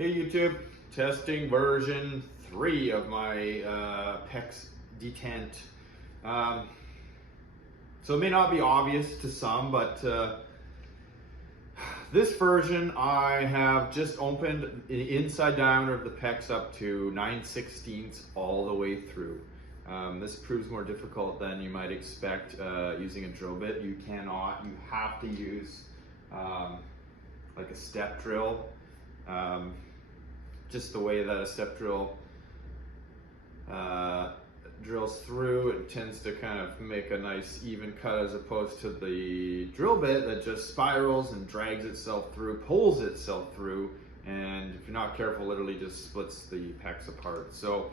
Hey YouTube, testing version 3 of my PEX Detent. So it may not be obvious to some, but this version I have just opened the inside diameter of the PEX up to 9/16 all the way through. This proves more difficult than you might expect using a drill bit. You have to use like a step drill. Just the way that a step drill drills through, it tends to kind of make a nice even cut as opposed to the drill bit that just spirals and drags itself through, pulls itself through, and if you're not careful, literally just splits the PEX apart. So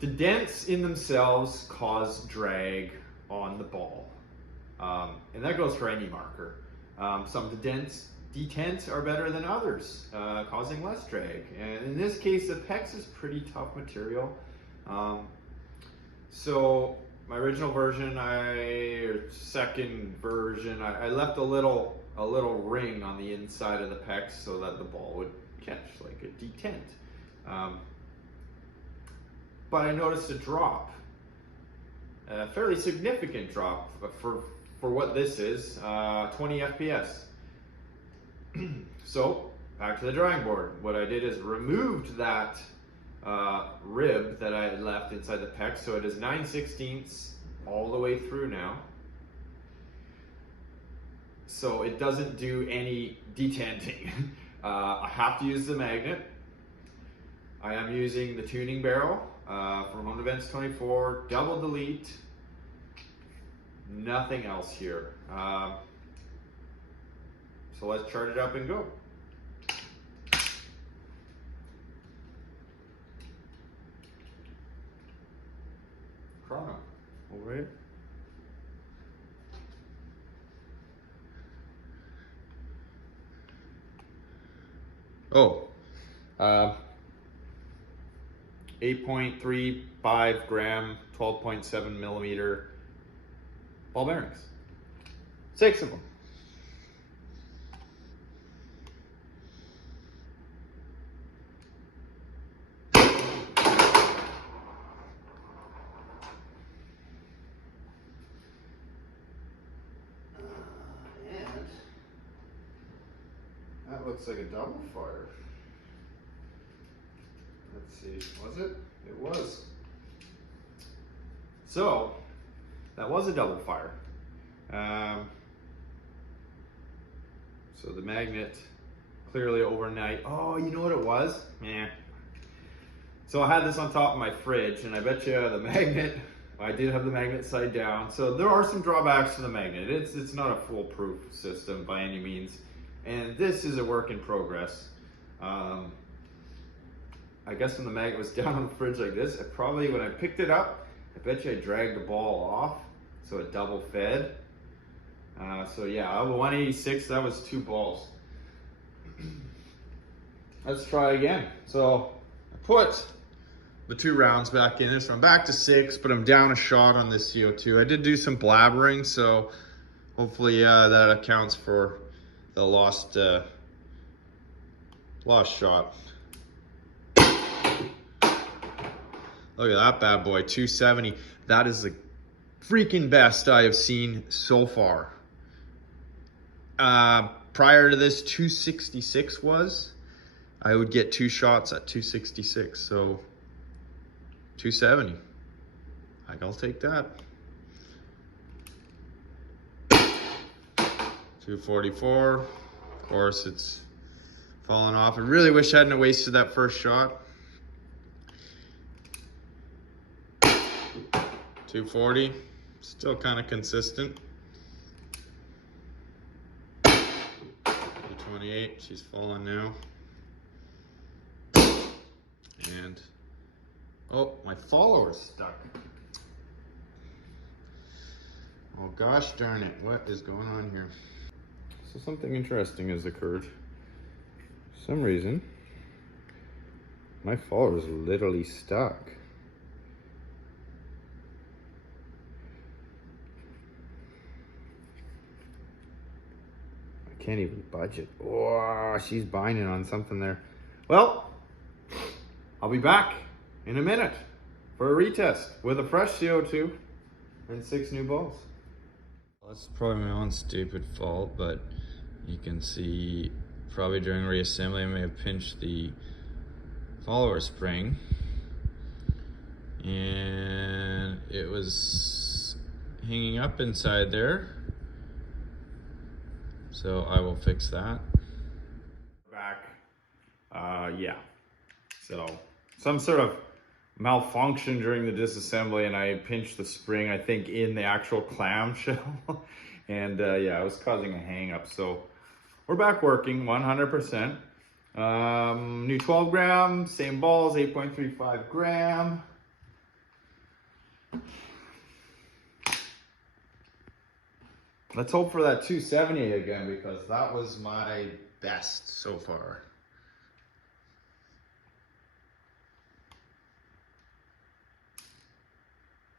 the dents in themselves cause drag on the ball, and that goes for any marker. Some detents are better than others, causing less drag. And in this case, the PEX is pretty tough material. So my original version, or second version, I left a little ring on the inside of the PEX so that the ball would catch like a detent. But I noticed a drop, a fairly significant drop for what this is, 20 FPS. So back to the drawing board. What I did is removed that rib that I had left inside the PEX, so it is 9/16 all the way through now. So it doesn't do any detenting. I have to use the magnet. I am using the tuning barrel from Home Events 24, double delete, nothing else here. So let's chart it up and go. Chrono, all right. Oh, 8.35 gram, 12.7 millimeter ball bearings. 6 of them. That looks like a double fire. Let's see, was it? It was. So, that was a double fire. So the magnet, clearly overnight. Oh, you know what it was? Meh. So I had this on top of my fridge, and I bet you the magnet, I did have the magnet side down. So there are some drawbacks to the magnet. It's not a foolproof system by any means. And this is a work in progress. I guess when the magnet was down on the fridge like this, when I picked it up, I bet you I dragged the ball off, so it double fed. So yeah, out of 186, that was 2 balls. Let's try again. So I put the 2 rounds back in this. I'm back to 6, but I'm down a shot on this CO2. I did do some blabbering, so hopefully that accounts for the lost shot. Look at that bad boy, 270. That is the freaking best I have seen so far. Prior to this, 266 was. I would get 2 shots at 266, so 270. I'll take that. 244. Of course, it's falling off. I really wish I hadn't wasted that first shot. 240. Still kind of consistent. 228. She's falling now. And oh, my follower's stuck. Oh gosh darn it, what is going on here? So something interesting has occurred. For some reason, my follower is literally stuck. Can't even budget. Oh, she's binding on something there. Well, I'll be back in a minute for a retest with a fresh CO2 and 6 new balls. That's probably my own stupid fault, but you can see probably during reassembly I may have pinched the follower spring and it was hanging up inside there. So I will fix that. Back, yeah. So some sort of malfunction during the disassembly and I pinched the spring, I think, in the actual clamshell. And yeah, it was causing a hang up. So we're back working 100%. New 12 gram, same balls, 8.35 gram. Let's hope for that 270 again, because that was my best so far.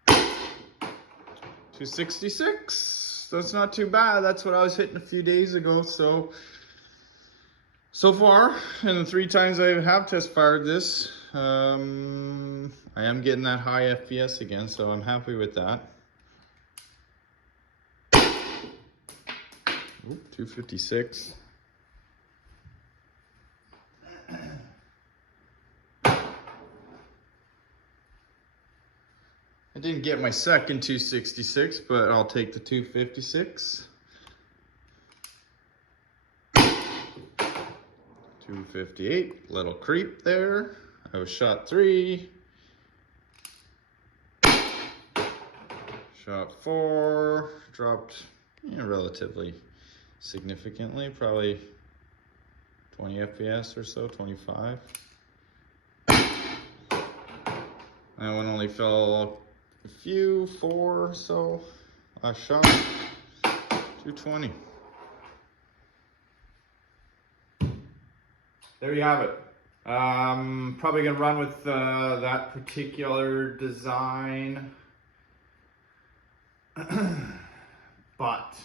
$266. That's not too bad. That's what I was hitting a few days ago. So far, in the 3 times I have test fired this, I am getting that high FPS again, so I'm happy with that. Ooh, 256. I didn't get my second 266, but I'll take the 256. 258, little creep there. I was shot 3. Shot 4, dropped relatively significantly, probably 20 FPS or so, 25. That one only fell a few, 4 or so. Last shot, 220. There you have it. Probably gonna run with that particular design. But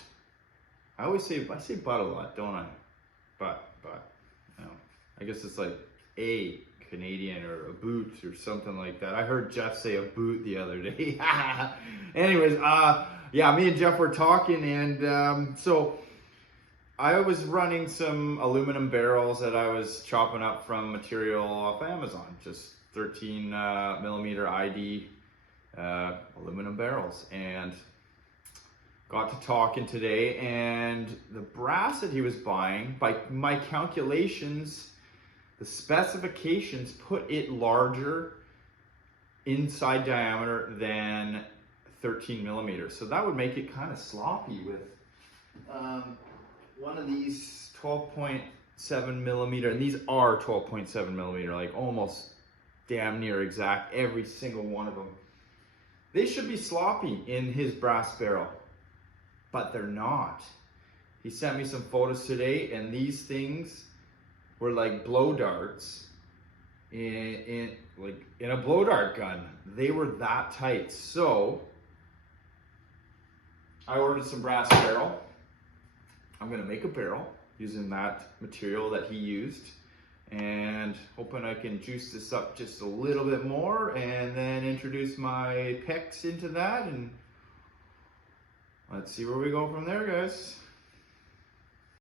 I say but a lot, don't I? But you know, I guess it's like a Canadian or a boot or something like that. I heard Jeff say a boot the other day. Anyways, yeah, me and Jeff were talking, and so I was running some aluminum barrels that I was chopping up from material off Amazon, just 13 millimeter ID aluminum barrels, and got to talking today, and the brass that he was buying, by my calculations, the specifications put it larger inside diameter than 13 millimeters. So that would make it kind of sloppy with one of these 12.7 millimeter, and these are 12.7 millimeter, like almost damn near exact, every single one of them. They should be sloppy in his brass barrel, but they're not. He sent me some photos today, and these things were like blow darts in a blow dart gun. They were that tight. So I ordered some brass barrel. I'm gonna make a barrel using that material that he used, and hoping I can juice this up just a little bit more, and then introduce my PEX into that, and let's see where we go from there, guys.